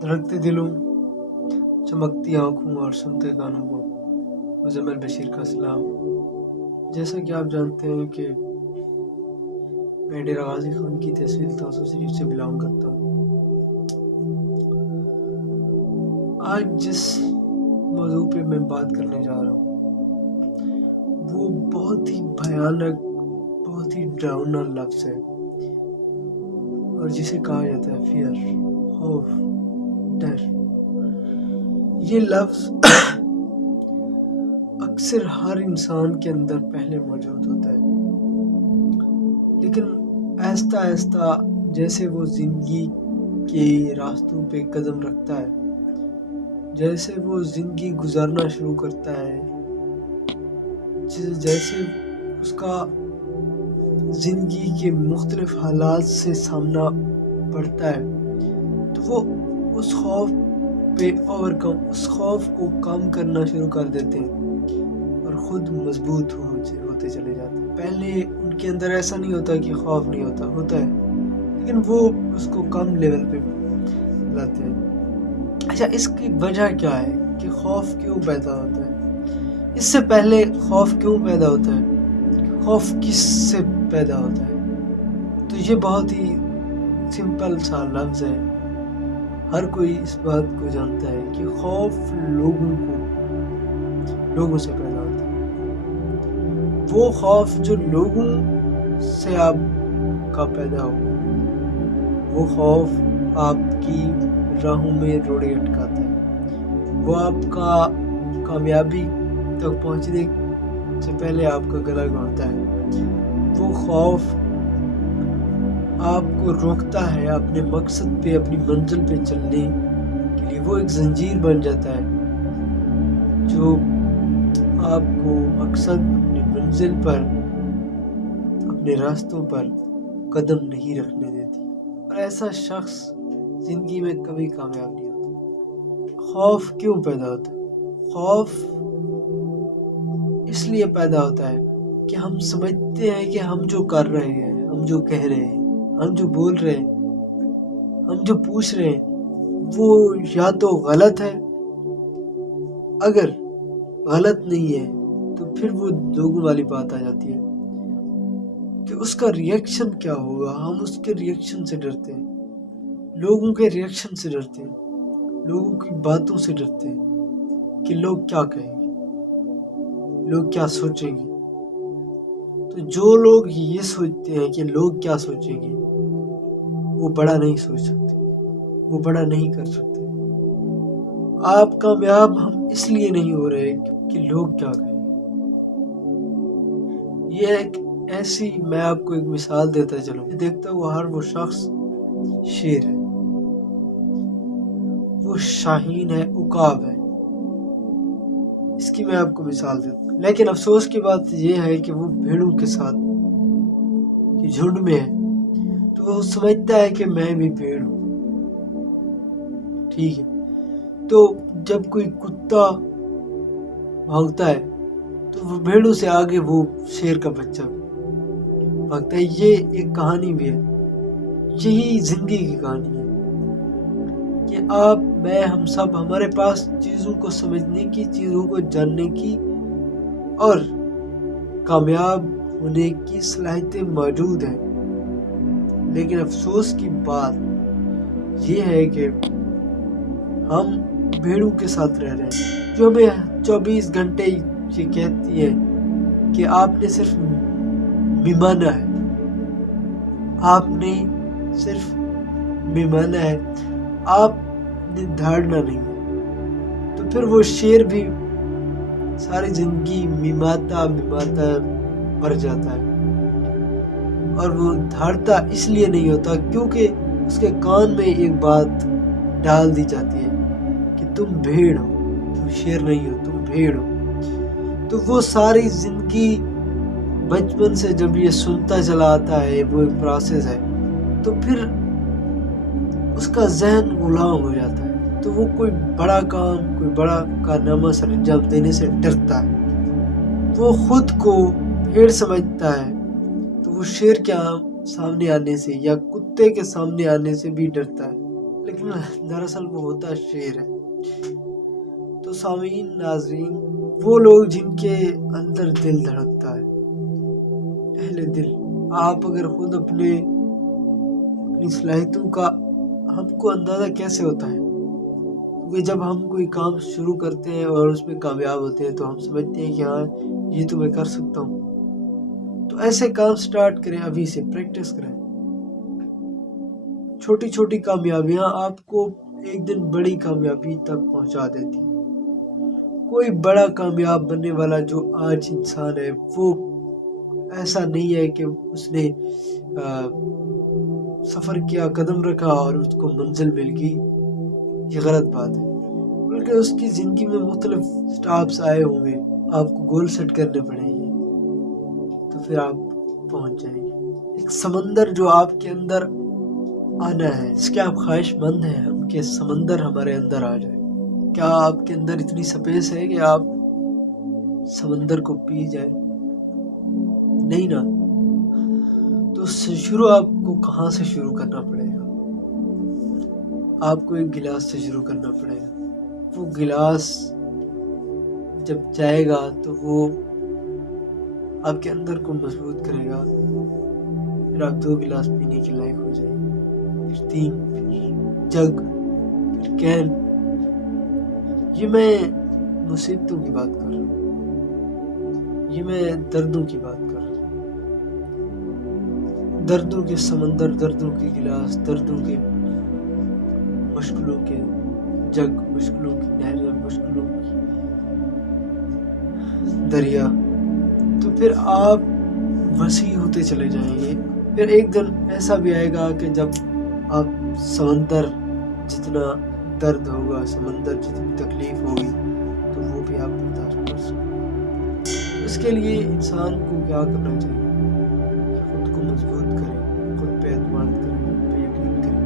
धड़कते दिलों, चमकती आँखों और सुनते कानों को मुज़म्मिल बशीर का सलाम। जैसा कि आप जानते हैं कि मैं डेरा गाज़ी खान की तहसील तासो शरीफ से बिलोंग करता हूँ। आज जिस मौजू पे मैं बात करने जा रहा हूँ वो बहुत ही भयानक, बहुत ही डरावना लफ्ज़ है और जिसे कहा जाता है फियर, खौफ, डर। ये लफ्ज़ अक्सर हर इंसान के अंदर पहले मौजूद होता है, लेकिन आहिस्ता आहिस्ता जैसे वो ज़िंदगी के रास्तों पे कदम रखता है, जैसे वो ज़िंदगी गुजारना शुरू करता है, जैसे उसका ज़िंदगी के मुख्तलिफ हालात से सामना पड़ता है, तो वो उस खौफ पे ओवरकम, उस खौफ को कम करना शुरू कर देते हैं और ख़ुद मजबूत होते चले जाते हैं। पहले उनके अंदर ऐसा नहीं होता कि खौफ नहीं होता है, लेकिन वो उसको कम लेवल पे लाते हैं। अच्छा, इसकी वजह क्या है कि खौफ क्यों पैदा होता है? इससे पहले खौफ क्यों पैदा होता है, खौफ किस से पैदा होता है? तो ये बहुत ही सिंपल सा लफ्ज़ है। हर कोई इस बात को जानता है कि खौफ लोगों से पैदा होता है। वो खौफ जो लोगों से आपका पैदा हो, वो खौफ आपकी राहों में रोड़े अटकाता है, वो आपका कामयाबी तक पहुंचने से पहले आपका गला घोंटता है। वो खौफ आपको रोकता है अपने मकसद पे, अपनी मंजिल पे चलने के लिए। वो एक जंजीर बन जाता है जो आपको मकसद, अपनी मंजिल पर, अपने रास्तों पर कदम नहीं रखने देती, और ऐसा शख्स जिंदगी में कभी कामयाब नहीं होता। खौफ क्यों पैदा होता है? खौफ इसलिए पैदा होता है कि हम समझते हैं कि हम जो कर रहे हैं, हम जो कह रहे हैं, हम जो बोल रहे हैं, हम जो पूछ रहे हैं, वो या तो गलत है। अगर गलत नहीं है तो फिर वो दोगुनी वाली बात आ जाती है कि उसका रिएक्शन क्या होगा। हम उसके रिएक्शन से डरते हैं, लोगों के रिएक्शन से डरते हैं, लोगों की बातों से डरते हैं कि लोग क्या कहेंगे, लोग क्या सोचेंगे। तो जो लोग ये सोचते हैं कि लोग क्या सोचेंगे, वो बड़ा नहीं सोच सकते, वो बड़ा नहीं कर सकते। आप कामयाब हम इसलिए नहीं हो रहे कि लोग क्या कहेंगे। ये एक ऐसी, मैं आपको एक मिसाल देता चलूं, देखता हुआ हर वो शख्स शेर है, वो शाहीन है, उकाब है। इसकी मैं आपको मिसाल देता हूं। लेकिन अफसोस की बात यह है कि वो भेड़ों के साथ कि झुंड में है, तो वो समझता है कि मैं भी भेड़ हूँ। ठीक है, तो जब कोई कुत्ता भागता है तो वो भेड़ों से आगे वो शेर का बच्चा भागता है। ये एक कहानी भी है, यही जिंदगी की कहानी है कि आप, मैं, हम सब, हमारे पास चीज़ों को समझने की, चीज़ों को जानने की और कामयाब होने की सलाहियतें मौजूद हैं, लेकिन अफसोस की बात ये है कि हम भेड़ों के साथ रह रहे हैं, जो हमें 24 घंटे ये कहती है कि आपने सिर्फ मिमाना है, आपने सिर्फ मिमाना है, आपने धाड़ना नहीं है। तो फिर वो शेर भी सारी जिंदगी मिमाता मर जाता है, और वो धाड़ता इसलिए नहीं होता क्योंकि उसके कान में एक बात डाल दी जाती है कि तुम भेड़ हो, तुम शेर नहीं हो, तुम भेड़ हो। तो वो सारी जिंदगी बचपन से जब ये सुनता चला आता है, वो एक प्रोसेस है, तो फिर उसका जहन गुलाम हो जाता है। तो वो कोई बड़ा काम, कोई बड़ा कारनामा सर अंजाम देने से डरता है। वो खुद को भेड़ समझता है, तो वो शेर के सामने आने से या कुत्ते के सामने आने से भी डरता है। लेकिन दरअसल वो होता शेर है। तो सामीन, नाज़रीन, वो लोग जिनके अंदर दिल धड़कता है, अहले दिल, आप अगर खुद अपनी सलाहियतों का हमको अंदाज़ा कैसे होता है, क्योंकि जब हम कोई काम शुरू करते हैं और उसमें कामयाब होते हैं तो हम समझते हैं कि हाँ ये तो मैं कर सकता हूँ। तो ऐसे काम स्टार्ट करें, अभी से प्रैक्टिस करें। छोटी छोटी कामयाबियां आपको एक दिन बड़ी कामयाबी तक पहुंचा देती हैं। कोई बड़ा कामयाब बनने वाला जो आज इंसान है वो ऐसा नहीं है कि उसने सफ़र किया, कदम रखा और उसको मंजिल मिल गई, ये गलत बात है। बल्कि उसकी ज़िंदगी में मुख्तलिफ स्टॉप्स आए होंगे, आपको गोल सेट करने पड़ेंगे, तो फिर आप पहुंच जाएंगे। एक समंदर जो आपके अंदर आना है, इसके आप ख्वाहिशमंद हैं हम कि समंदर हमारे अंदर आ जाए। क्या आपके अंदर इतनी स्पेस है कि आप समंदर को पी जाए? नहीं ना। तो शुरू आपको कहाँ से शुरू करना पड़ेगा? आपको एक गिलास से शुरू करना पड़ेगा। वो गिलास जब जाएगा तो वो आपके अंदर को मजबूत करेगा, फिर आप 2 गिलास पीने के लायक हो जाएंगे, फिर 3, फिर जग, फिर कैन। ये मैं मुसीबतों की बात कर रहा हूँ, ये मैं दर्दों की बात कर रहा हूँ। दर्दों के समंदर, दर्दों के गिलास, दर्दों के मुश्किलों के जग, मुश्किलों की नहरें, मुश्किलों की दरिया। तो फिर आप वसी होते चले जाएंगे। फिर एक दिन ऐसा भी आएगा कि जब आप समंदर जितना दर्द होगा, समंदर जितनी तकलीफ होगी, तो वो भी आप बर्दाश्त कर सकते। इसके लिए इंसान को क्या करना चाहिए? खुद को मजबूत करें, खुद पे एतमाद करें, खुद पे यकीन करें।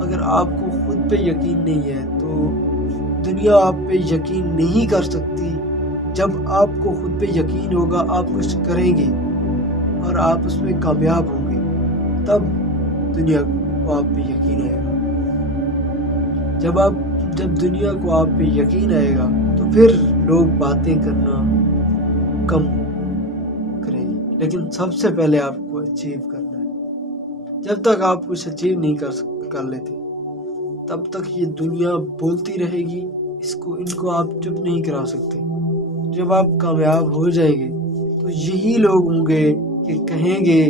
अगर आपको खुद पे यकीन नहीं है तो दुनिया आप पे यकीन नहीं कर सकती। जब आपको खुद पे यकीन होगा, आप कुछ करेंगे और आप उसमें कामयाब होंगे, तब दुनिया को आप पे यकीन आएगा। जब दुनिया को आप पे यकीन आएगा तो फिर लोग बातें करना कम करेंगे। लेकिन सबसे पहले आपको अचीव करना है। जब तक आप कुछ अचीव नहीं कर लेते, तब तक ये दुनिया बोलती रहेगी, इनको आप चुप नहीं करा सकते। जब आप कामयाब हो जाएंगे तो यही लोग होंगे कि कहेंगे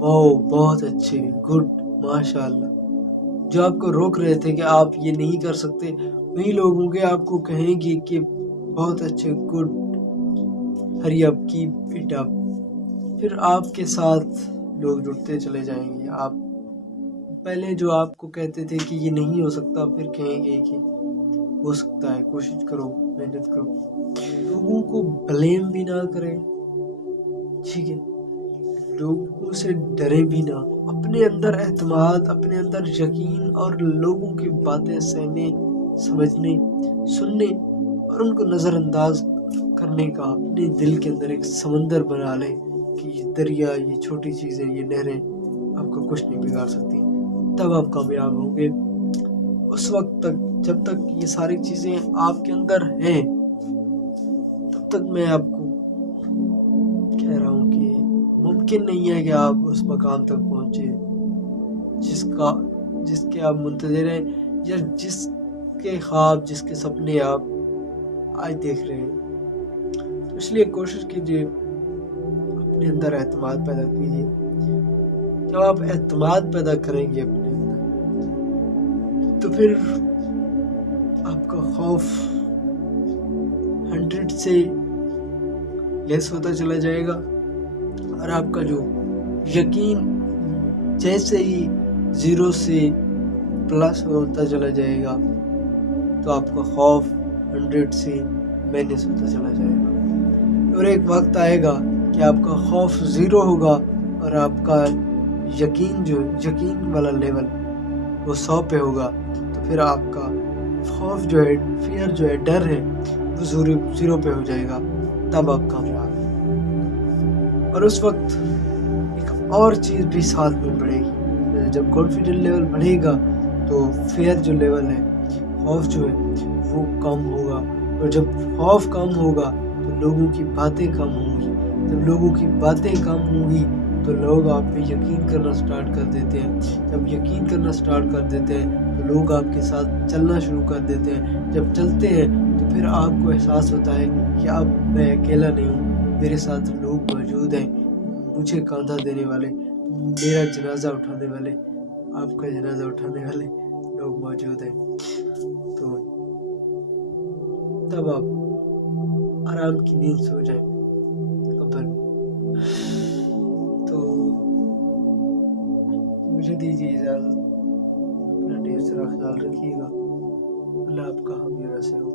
वाह बहुत अच्छे, गुड, माशाल्लाह। जो आपको रोक रहे थे कि आप ये नहीं कर सकते, वही लोग होंगे आपको कहेंगे कि बहुत अच्छे, good, hurry up, keep it up. फिर आपके साथ लोग जुड़ते चले जाएंगे। आप पहले जो आपको कहते थे कि ये नहीं हो सकता, फिर कहेंगे कि हो सकता है, कोशिश करो, मेहनत करो। लोगों को ब्लेम भी ना करें, ठीक है? लोगों से डरे भी ना। अपने अंदर एतमाद, अपने अंदर यकीन और लोगों की बातें सहने, समझने, सुनने और उनको नज़रअंदाज करने का अपने दिल के अंदर एक समंदर बना लें कि ये दरिया, ये छोटी चीज़ें, ये नहरें आपको कुछ नहीं बिगाड़ सकती। तब आप कामयाब होंगे। उस वक्त तक, जब तक ये सारी चीज़ें आपके अंदर हैं, तब तक मैं आपको कह रहा हूँ कि मुमकिन नहीं है कि आप उस मकाम तक पहुँचे जिसके आप मुंतज़िर हैं, या जिसके ख्वाब, जिसके सपने आप आज देख रहे हैं। तो इसलिए कोशिश कीजिए, अपने अंदर एतमाद पैदा कीजिए। जब आप एतमाद पैदा करेंगे अपने अंदर, तो फिर आपका खौफ 100 से लेस होता चला जाएगा और आपका जो यकीन जैसे ही 0 से प्लस होता चला जाएगा, तो आपका खौफ 100 से माइनस होता चला जाएगा। और एक वक्त आएगा कि आपका खौफ 0 होगा और आपका यकीन वाला लेवल वो 100 पे होगा। तो फिर आपका खौफ जो है, फियर जो है, डर है, वो 0 पे हो जाएगा। तब आप कामयाब। और उस वक्त एक और चीज़ भी साथ में बढ़ेगी, है। जब कॉन्फिडेंस लेवल बढ़ेगा तो फियर जो लेवल है, खौफ जो है वो कम होगा, और जब खौफ कम होगा तो लोगों की बातें कम होंगी। जब लोगों की बातें कम होंगी तो लोग आप पे यकीन करना स्टार्ट कर देते हैं। जब यकीन करना स्टार्ट कर देते हैं तो लोग आपके साथ चलना शुरू कर देते हैं। जब चलते हैं तो फिर आपको एहसास होता है कि अब मैं अकेला नहीं हूँ, मेरे साथ लोग मौजूद हैं, मुझे कंधा देने वाले, मेरा जनाजा उठाने वाले, आपका जनाजा उठाने वाले लोग मौजूद हैं। तो तब आप आराम की नींद सो जाए कब्र में। तो मुझे दीजिए इजाज़त, अपना ढेर सारा ख्याल रखिएगा। अल्लाह आपका हामी और नासिर हो।